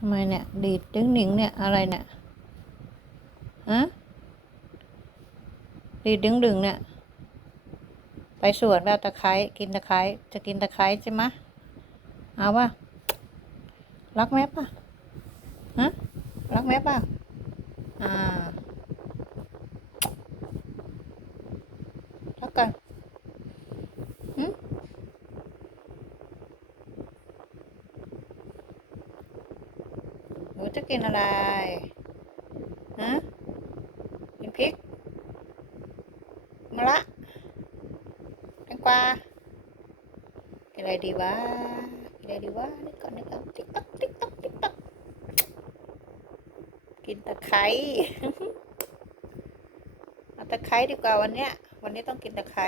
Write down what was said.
ทำไมเนี่ย ดีดดึงหนิงเนี่ย อะไรเนี่ยฮะดีดดึงดึงเนี่ย ไปสวนแล้วตะไคร้กินตะไคร้จะกินตะไคร้ใช่ไหมเอาป่ะรักแม่ป่ะฮะรักแม่ป่ะอ่ารักกันหึหนู จะกินอะไรฮะกินพริกมะละแตงกวากินอะไรดีวะกินอะไรดีวะนี่ก่อนนี่ก่อนติ๊กต๊อกติ๊กต๊อกติ๊กต๊อกกินตะไคร้เอาตะไคร้ดีกว่าวันเนี้ย วันนี้ต้องกินตะไคร้